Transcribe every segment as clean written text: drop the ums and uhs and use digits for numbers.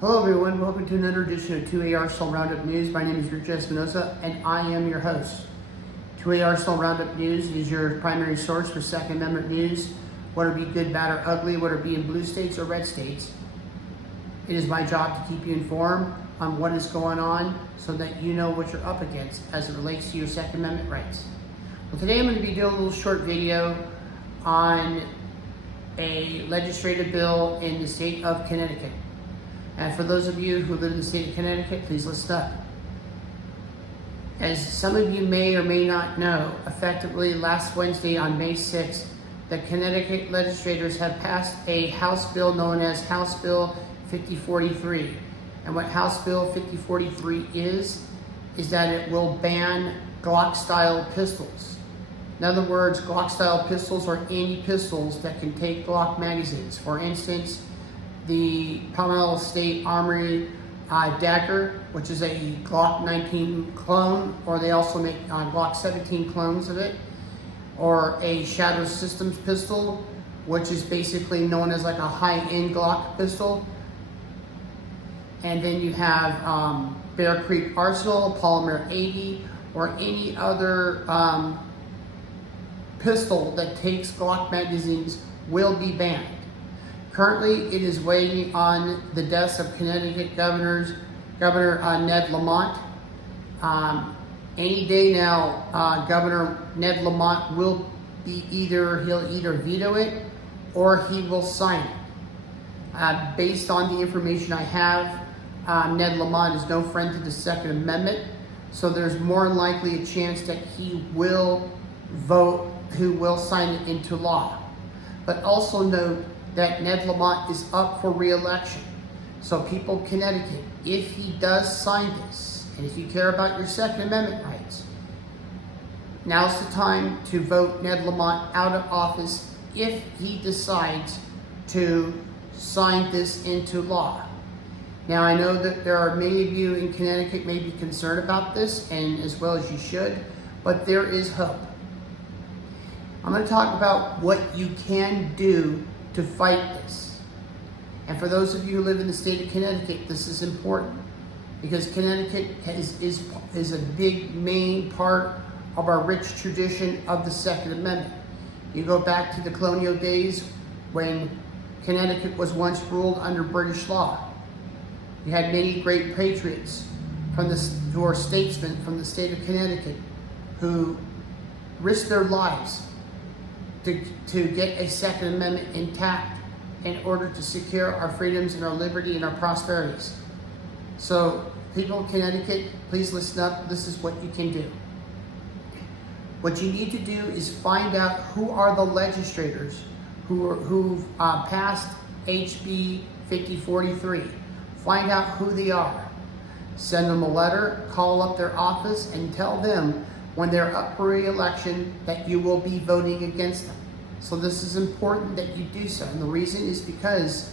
Hello everyone, welcome to another edition of 2A Arsenal Roundup News. My name is Richard Espinoza and I am your host. 2A Arsenal Roundup News is your primary source for Second Amendment news, whether it be good, bad, or ugly, whether it be in blue states or red states. It is my job to keep you informed on what is going on so that you know what you're up against as it relates to your Second Amendment rights. Well, today I'm going to be doing a little short video on a legislative bill in the state of Connecticut. And for those of you who live in the state of Connecticut, please listen up. As some of you may or may not know, effectively last Wednesday on May 6th, the Connecticut legislators have passed a House bill known as House Bill 5043. And what House Bill 5043 is that it will ban Glock-style pistols. In other words, Glock-style pistols are any pistols that can take Glock magazines. For instance, the Palmetto State Armory dagger, which is a Glock 19 clone, or they also make Glock 17 clones of it, or a Shadow Systems pistol, which is basically known as like a high-end Glock pistol. And then you have Bear Creek Arsenal, Polymer 80, or any other pistol that takes Glock magazines will be banned. Currently, it is waiting on the desk of Connecticut Governor Ned Lamont. Any day now, Governor Ned Lamont will be he'll either veto it or he will sign it. Based on the information I have, Ned Lamont is no friend to the Second Amendment, so there's more than likely a chance that he will vote, who will sign it into law. But also note that Ned Lamont is up for re-election. So people in Connecticut, if he does sign this, and if you care about your Second Amendment rights, now's the time to vote Ned Lamont out of office if he decides to sign this into law. Now I know that there are many of you in Connecticut may be concerned about this, and as well as you should, but there is hope. I'm going to talk about what you can do to fight this. And for those of you who live in the state of Connecticut, this is important because Connecticut is a big main part of our rich tradition of the Second Amendment. You go back to the colonial days when Connecticut was once ruled under British law. You had many great patriots who are statesmen from the state of Connecticut who risked their lives to get a Second Amendment intact in order to secure our freedoms and our liberty and our prosperities. So people in Connecticut, please listen up. This is what you can do. What you need to do is find out who are the legislators who've passed HB 5043. Find out who they are. Send them a letter, call up their office, and tell them when they're up for re-election that you will be voting against them. So this is important that you do so. And the reason is because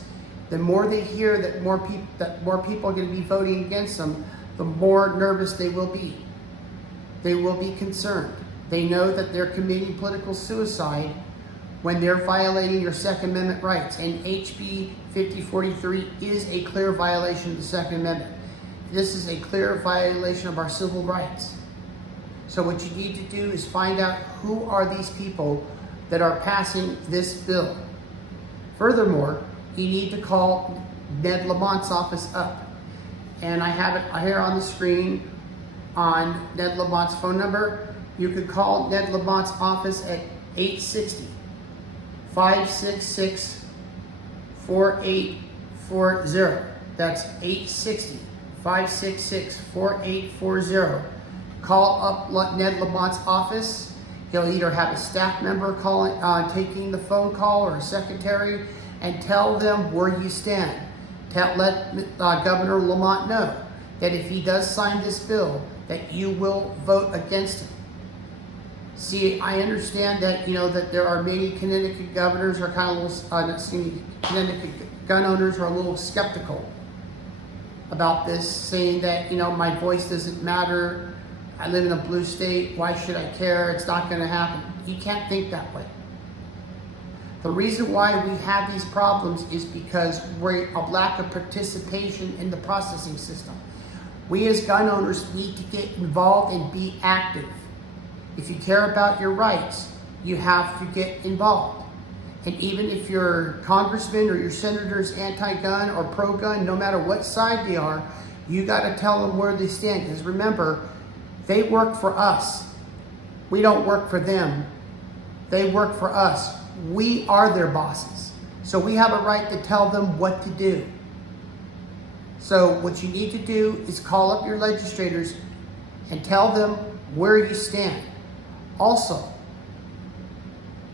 the more they hear that more people are going to be voting against them, the more nervous they will be. They will be concerned. They know that they're committing political suicide when they're violating your Second Amendment rights. And HB 5043 is a clear violation of the Second Amendment. This is a clear violation of our civil rights. So what you need to do is find out who are these people that are passing this bill. Furthermore, you need to call Ned Lamont's office up. And I have it here on the screen on Ned Lamont's phone number. You could call Ned Lamont's office at 860-566-4840. That's 860-566-4840. Call up Ned Lamont's office. He'll either have a staff member taking the phone call or a secretary, and tell them where you stand. Let Governor Lamont know that if he does sign this bill, that you will vote against him. See, I understand that that there are many Connecticut governors are kind of Connecticut gun owners are a little skeptical about this, saying that my voice doesn't matter. I live in a blue state. Why should I care? It's not going to happen. You can't think that way. The reason why we have these problems is because we're a lack of participation in the processing system. We as gun owners need to get involved and be active. If you care about your rights, you have to get involved. And even if your congressman or your senator is anti-gun or pro-gun, no matter what side they are, you got to tell them where they stand. Because remember, they work for us. We don't work for them. They work for us. We are their bosses. So we have a right to tell them what to do. So what you need to do is call up your legislators and tell them where you stand. Also,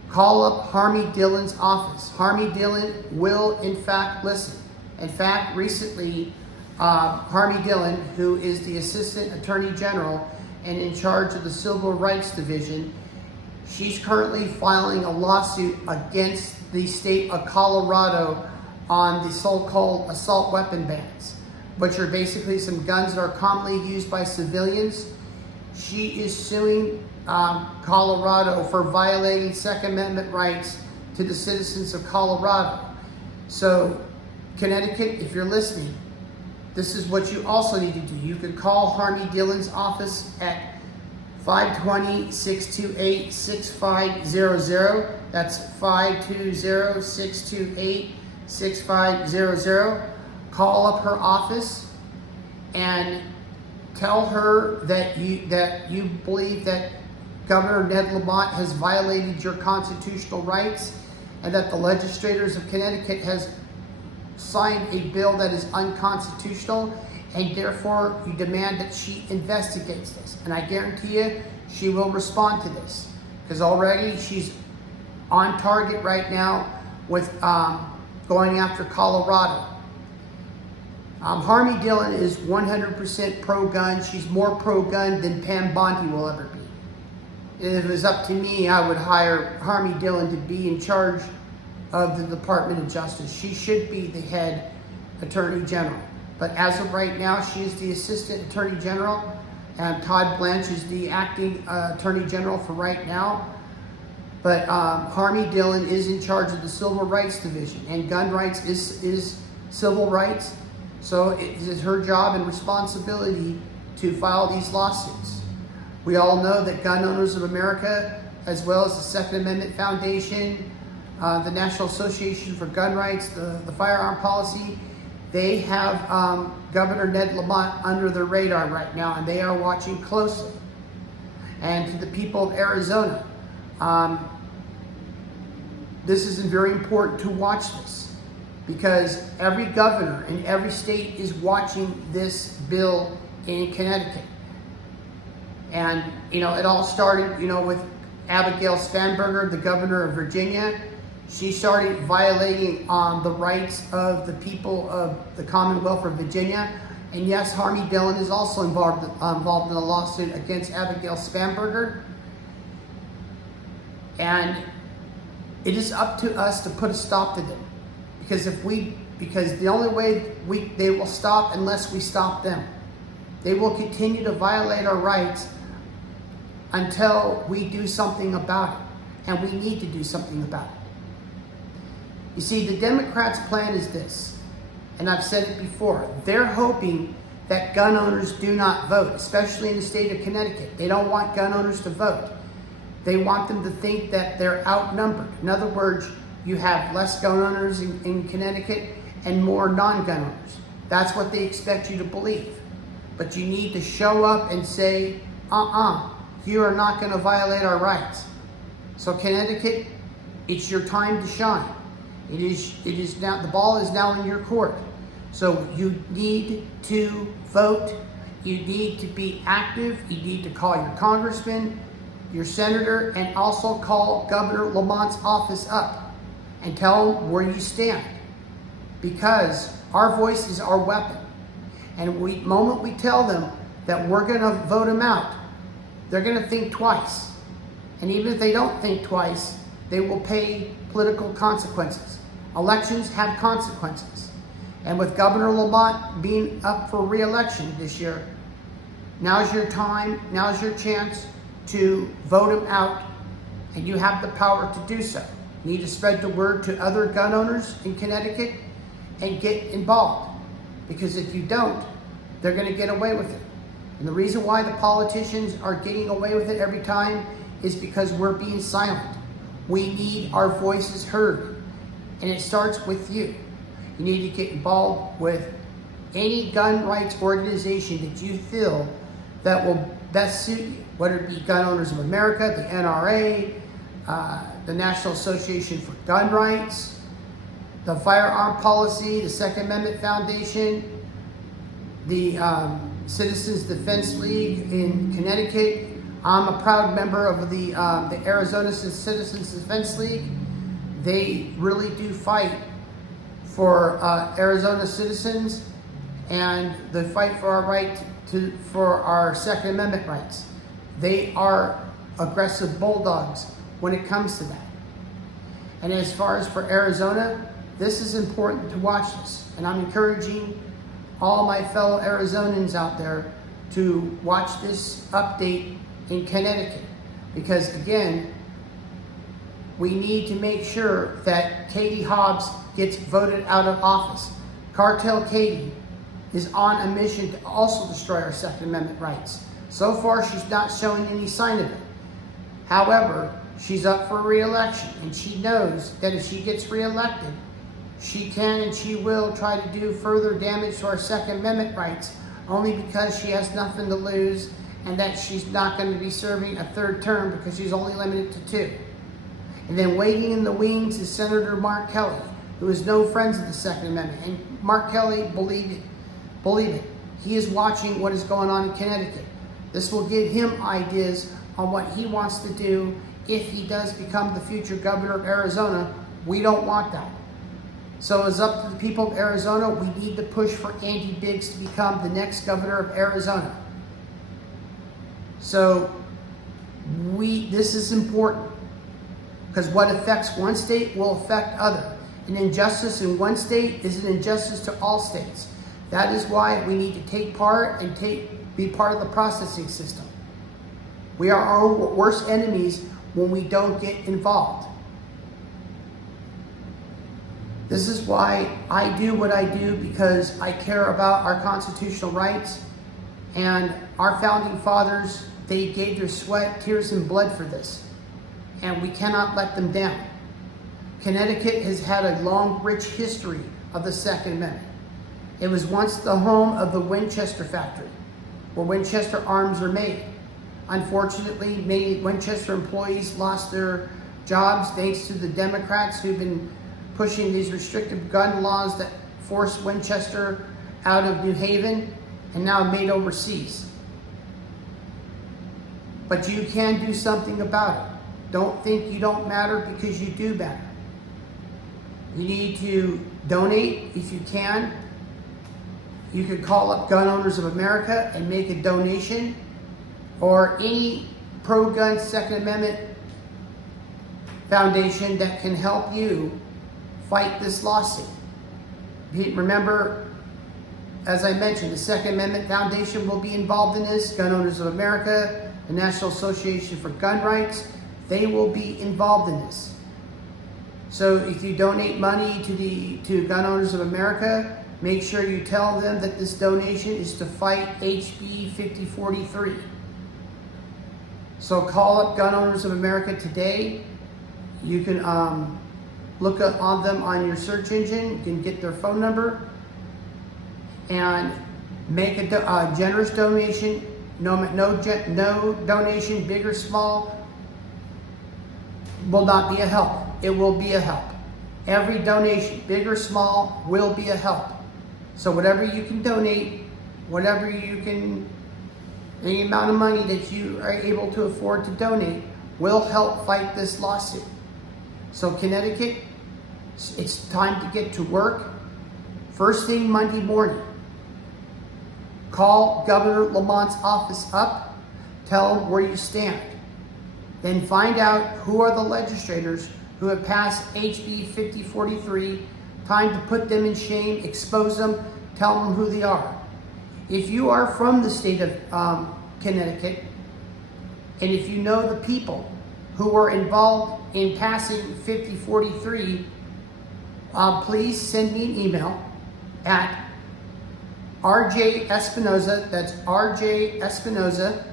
call up Harmy Dillon's office. Harmy Dillon will, in fact, listen. In fact, recently, Harmy Dillon, who is the Assistant Attorney General and in charge of the Civil Rights Division, she's currently filing a lawsuit against the state of Colorado on the so-called assault weapon bans, which are basically some guns that are commonly used by civilians. She is suing Colorado for violating Second Amendment rights to the citizens of Colorado. So, Connecticut, if you're listening, this is what you also need to do. You can call Harmy Dillon's office at 520-628-6500. That's 520-628-6500. Call up her office and tell her that you believe that Governor Ned Lamont has violated your constitutional rights and that the legislators of Connecticut has signed a bill that is unconstitutional, and therefore you demand that she investigates this. And I guarantee you she will respond to this, because already she's on target right now with going after Colorado. Harmy Dillon is 100% pro-gun. She's more pro-gun than Pam Bondi will ever be. If it was up to me, I would hire Harmy Dillon to be in charge of the Department of Justice. She should be the head Attorney General. But as of right now, she is the Assistant Attorney General, and Todd Blanche is the Acting Attorney General for right now. But Harmy Dillon is in charge of the Civil Rights Division, and gun rights is civil rights. So it is her job and responsibility to file these lawsuits. We all know that Gun Owners of America, as well as the Second Amendment Foundation, the National Association for Gun Rights, the Firearm Policy, they have Governor Ned Lamont under their radar right now, and they are watching closely. And to the people of Arizona, this is very important to watch this, because every governor in every state is watching this bill in Connecticut. And, it all started, with Abigail Spanberger, the governor of Virginia. She started violating the rights of the people of the Commonwealth of Virginia. And yes, Harmy Dillon is also involved in a lawsuit against Abigail Spanberger. And it is up to us to put a stop to them. Because the only way they will stop unless we stop them. They will continue to violate our rights until we do something about it. And we need to do something about it. You see, the Democrats' plan is this, and I've said it before. They're hoping that gun owners do not vote, especially in the state of Connecticut. They don't want gun owners to vote. They want them to think that they're outnumbered. In other words, you have less gun owners in Connecticut and more non-gun owners. That's what they expect you to believe. But you need to show up and say, you are not going to violate our rights. So Connecticut, it's your time to shine. It is now, the ball is now in your court. So you need to vote. You need to be active. You need to call your congressman, your senator, and also call Governor Lamont's office up and tell them where you stand. Because our voice is our weapon. And the moment we tell them that we're going to vote him out, they're going to think twice. And even if they don't think twice, they will pay political consequences. Elections have consequences. And with Governor Lamont being up for re-election this year, now's your time, now's your chance to vote him out, and you have the power to do so. You need to spread the word to other gun owners in Connecticut and get involved. Because if you don't, they're going to get away with it. And the reason why the politicians are getting away with it every time is because we're being silent. We need our voices heard. And it starts with you. You need to get involved with any gun rights organization that you feel that will best suit you, whether it be Gun Owners of America, the NRA, the National Association for Gun Rights, the Firearm Policy, the Second Amendment Foundation, the Citizens Defense League in Connecticut. I'm a proud member of the Arizona Citizens Defense League. They really do fight for Arizona citizens, and they fight for our right for our Second Amendment rights. They are aggressive bulldogs when it comes to that. And as far as for Arizona, this is important to watch this. And I'm encouraging all my fellow Arizonans out there to watch this update in Connecticut. Because again, we need to make sure that Katie Hobbs gets voted out of office. Cartel Katie is on a mission to also destroy our Second Amendment rights. So far, she's not showing any sign of it. However, she's up for re-election, and she knows that if she gets re-elected, she can and she will try to do further damage to our Second Amendment rights, only because she has nothing to lose and that she's not going to be serving a third term because she's only limited to 2. And then waiting in the wings is Senator Mark Kelly, who is no friends of the Second Amendment. And Mark Kelly, believe it, he is watching what is going on in Connecticut. This will give him ideas on what he wants to do if he does become the future governor of Arizona. We don't want that. So it's up to the people of Arizona. We need to push for Andy Biggs to become the next governor of Arizona. So this is important, because what affects one state will affect other. An injustice in one state is an injustice to all states. That is why we need to take part and be part of the processing system. We are our own worst enemies when we don't get involved. This is why I do what I do, because I care about our constitutional rights, and our founding fathers, they gave their sweat, tears, and blood for this, and we cannot let them down. Connecticut has had a long, rich history of the Second Amendment. It was once the home of the Winchester factory, where Winchester arms are made. Unfortunately, many Winchester employees lost their jobs thanks to the Democrats who've been pushing these restrictive gun laws that forced Winchester out of New Haven and now made overseas. But you can do something about it. Don't think you don't matter, because you do matter. You need to donate if you can. You could call up Gun Owners of America and make a donation, or any pro-gun Second Amendment foundation that can help you fight this lawsuit. Remember, as I mentioned, the Second Amendment Foundation will be involved in this. Gun Owners of America, the National Association for Gun Rights, they will be involved in this. So if you donate money to Gun Owners of America, make sure you tell them that this donation is to fight HB 5043. So call up Gun Owners of America today. You can look up on them on your search engine. You can get their phone number and make a generous donation. No donation, big or small, will not be a help. It will be a help. Every donation, big or small, will be a help. So whatever you can donate, any amount of money that you are able to afford to donate will help fight this lawsuit. So Connecticut, it's time to get to work. First thing Monday morning, call Governor Lamont's office up, tell him where you stand. Then find out who are the legislators who have passed HB 5043. Time to put them in shame, expose them, tell them who they are. If you are from the state of Connecticut, and if you know the people who were involved in passing 5043, please send me an email at RJ Espinoza, that's RJ Espinoza,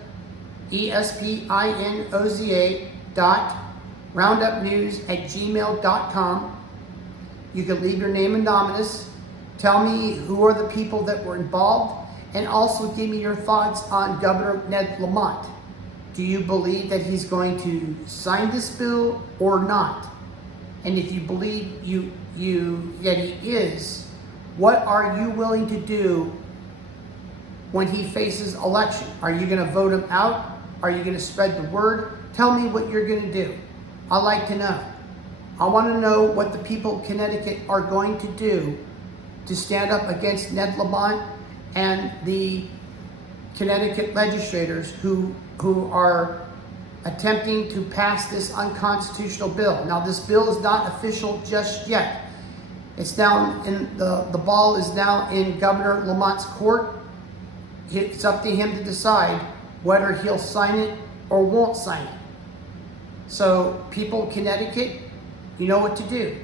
ESPINOZA .roundupnews@gmail.com. You can leave your name anonymous. Tell me who are the people that were involved, and also give me your thoughts on Governor Ned Lamont. Do you believe that he's going to sign this bill or not? And if you believe that he is, what are you willing to do when he faces election? Are you going to vote him out? Are you going to spread the word? Tell me what you're going to do. I'd like to know. I want to know what the people of Connecticut are going to do to stand up against Ned Lamont and the Connecticut legislators who are attempting to pass this unconstitutional bill. Now, this bill is not official just yet. It's down in the ball is now in Governor Lamont's court. It's up to him to decide whether he'll sign it or won't sign it. So, people of Connecticut, you know what to do.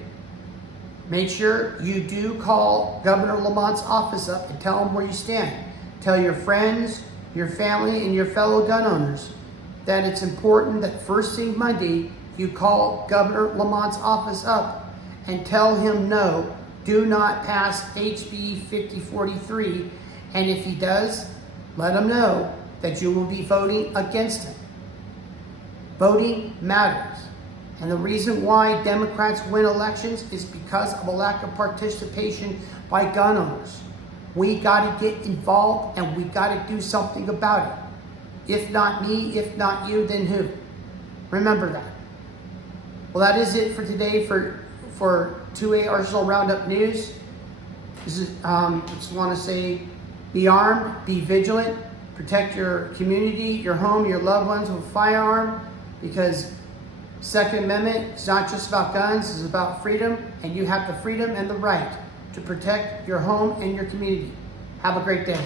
Make sure you do call Governor Lamont's office up and tell him where you stand. Tell your friends, your family, and your fellow gun owners that it's important that first thing Monday you call Governor Lamont's office up and tell him no, do not pass HB 5043. And if he does, let him know that you will be voting against him. Voting matters. And the reason why Democrats win elections is because of a lack of participation by gun owners. We got to get involved, and we got to do something about it. If not me, if not you, then who? Remember that. Well, that is it for today for 2A Arsenal Roundup News. This is, just want to say, be armed, be vigilant, protect your community, your home, your loved ones with a firearm, because Second Amendment is not just about guns, it's about freedom, and you have the freedom and the right to protect your home and your community. Have a great day.